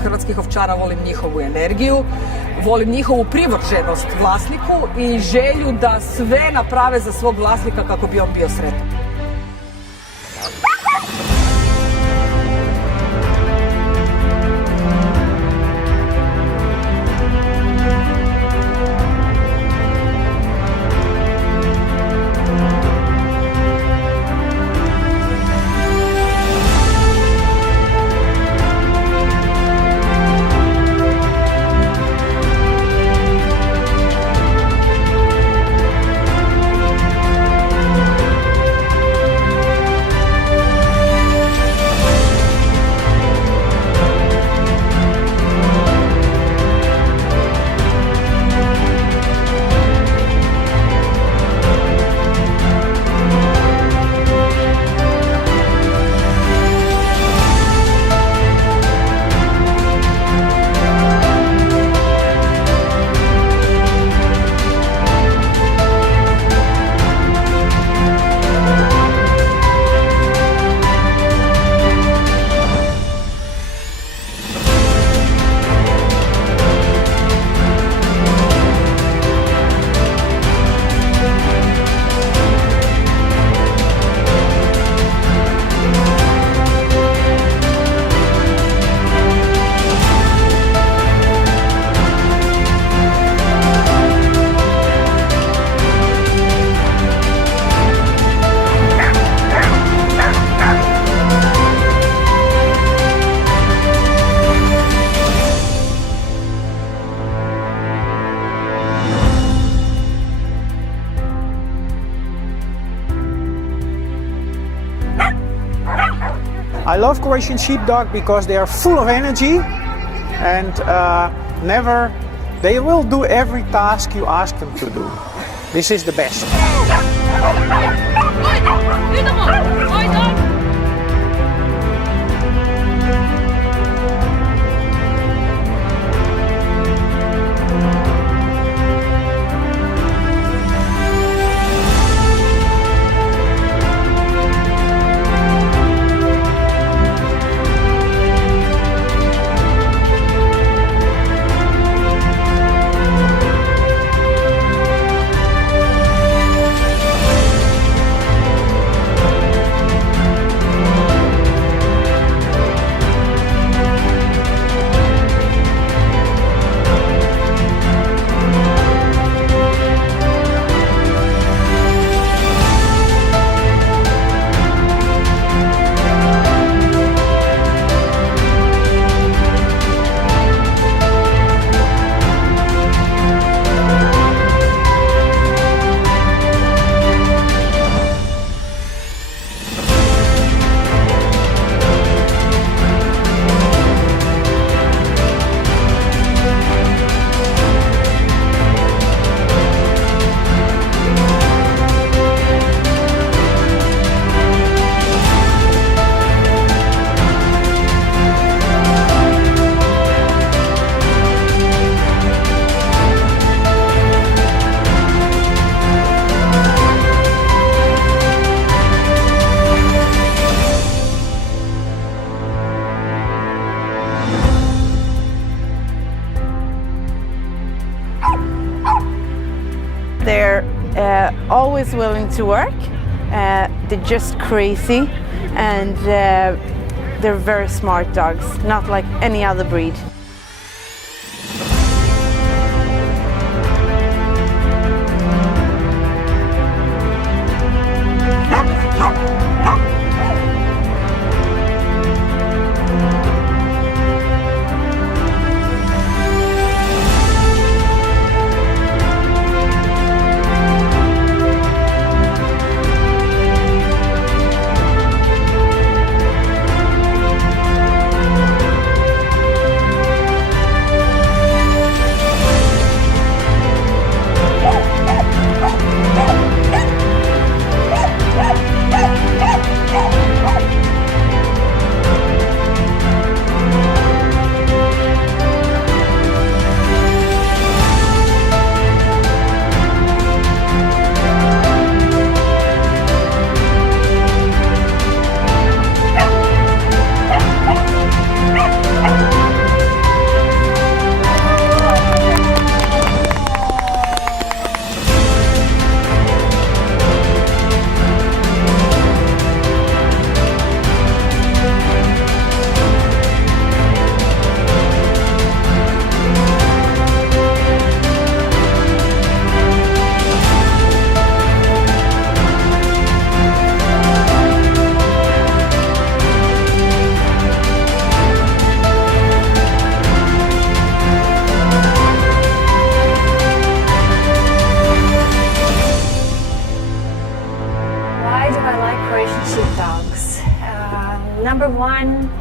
hrvatskih ovčara, volim njihovu energiju, volim njihovu privrženost vlasniku i želju da sve naprave za svog vlasnika kako bi on bio sretan. I love Croatian Sheepdog because they are full of energy and they will do every task you ask them to do. This is the best. They're always willing to work, they're just crazy, and they're very smart dogs, not like any other breed.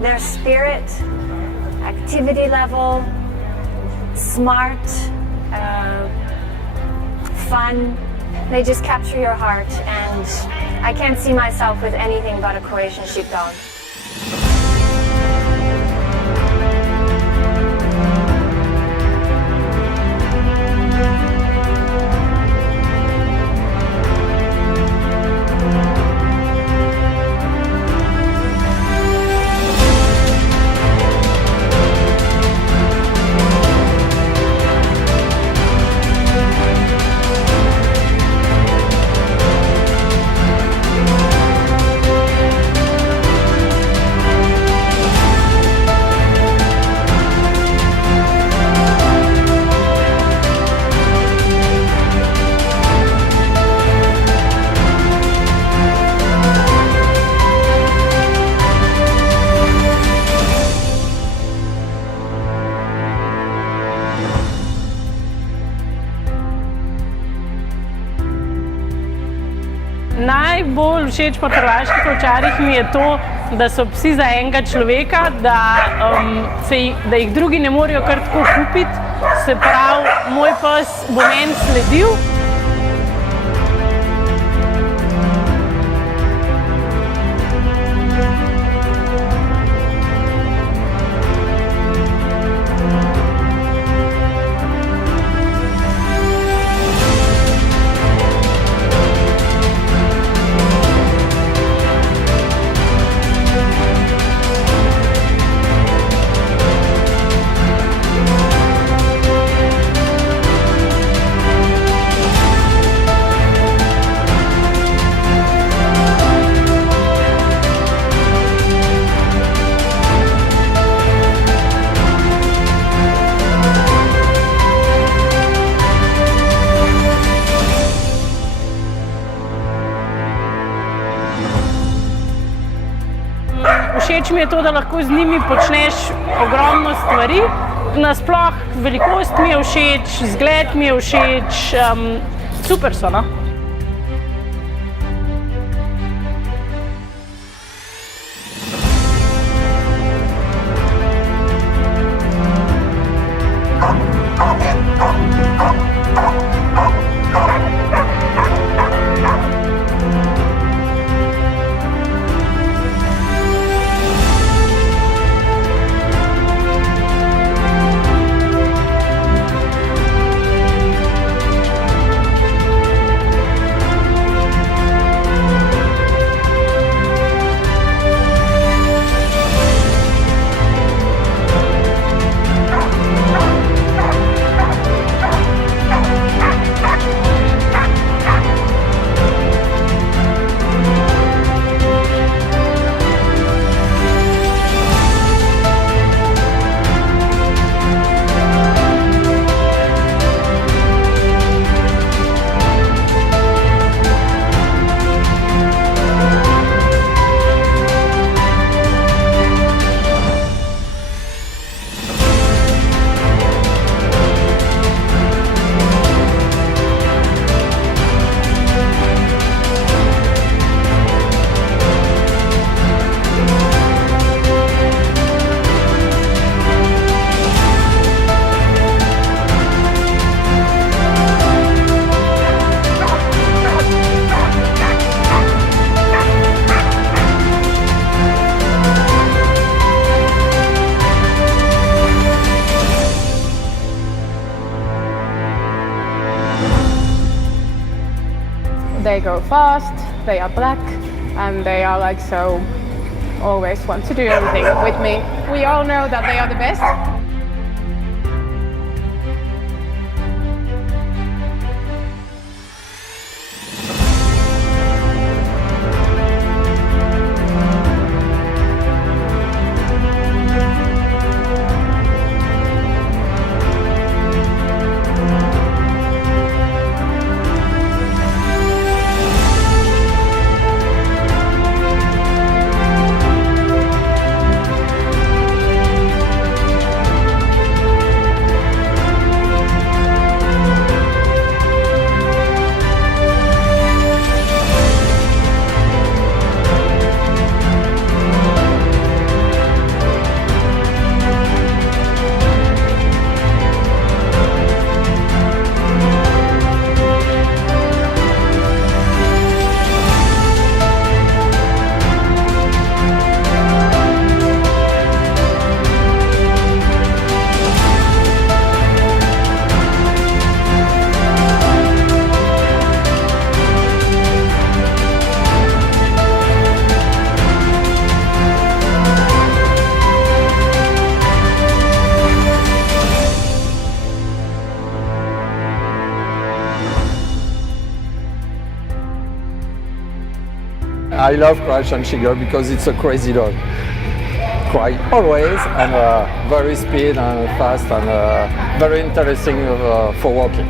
their spirit, activity level, smart, fun. They just capture your heart, and I can't see myself with anything but a Croatian sheepdog. Najbolj všeč po hrvaških ovčarjih mi je to, da so psi za enega človeka, da jih drugi ne morejo kar tako kupiti. Se pravi, moj pes bo meni sledil. Všeč mi je to, da lahko z njimi počneš ogromno stvari. Nasploh velikost mi je všeč, izgled mi je všeč, super so, no. They go fast, they are black, and they are like so always want to do everything with me. We all know that they are the best. I love Croatian Sheepdog because it's a crazy dog. Cry always, and very speed and fast, and very interesting for walking.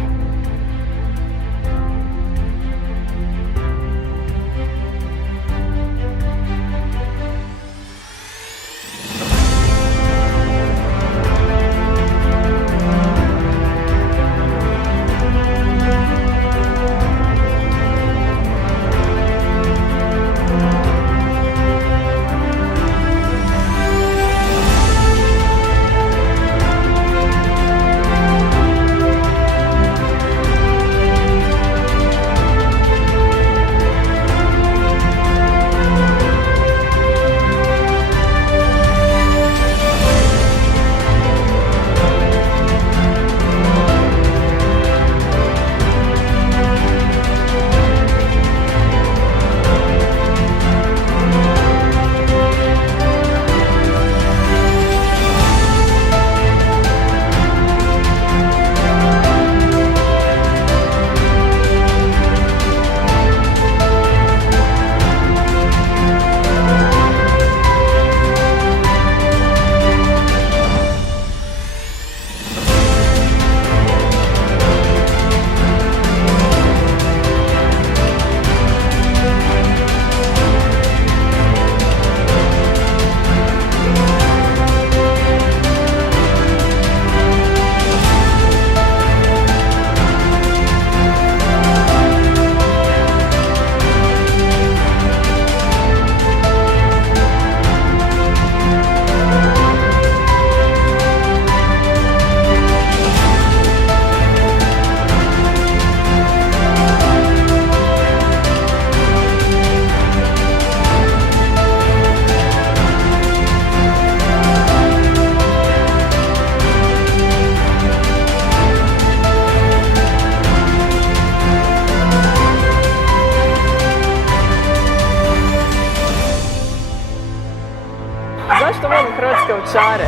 Zašto volim hrvatske ovčare?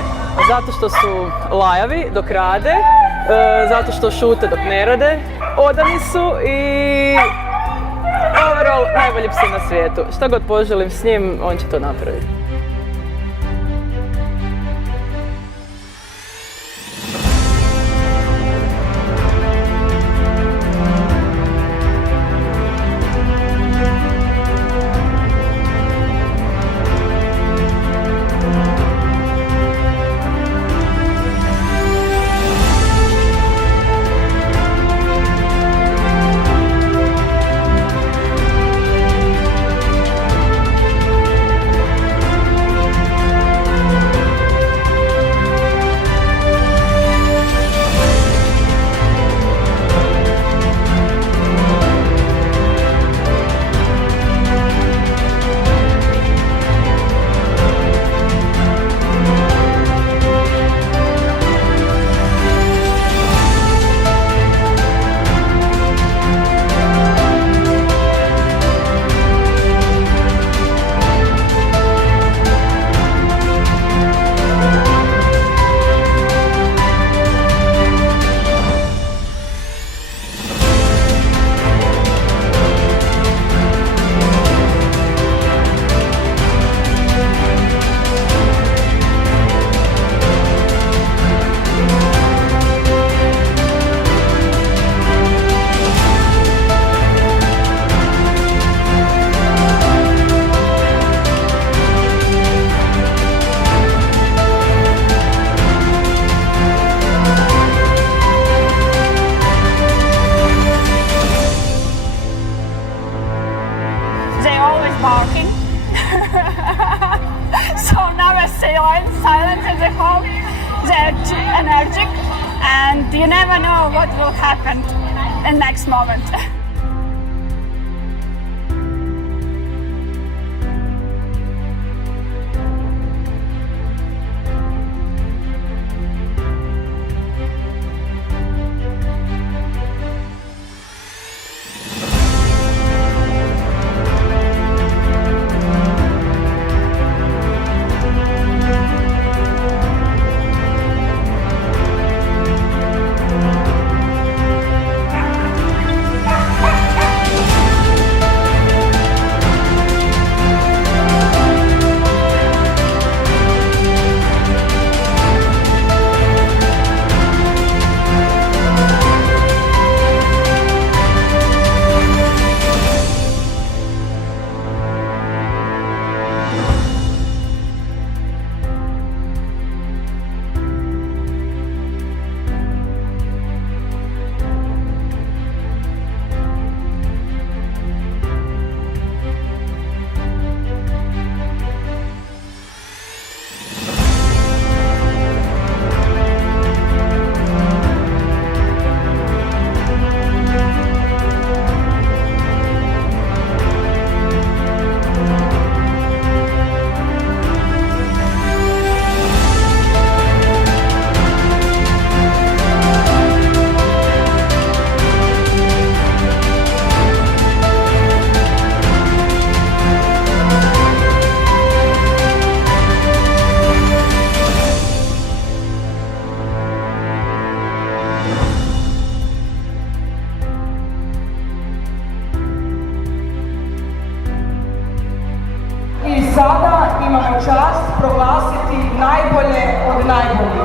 Zato što su lajavi dok rade, zato što šute dok ne rade, odani su i overall najbolji psi na svijetu. Što god poželim s njim, on će to napraviti. Barking. So now I stay silent in the home. They're too energetic, and you never know what will happen in the next moment. najbolji.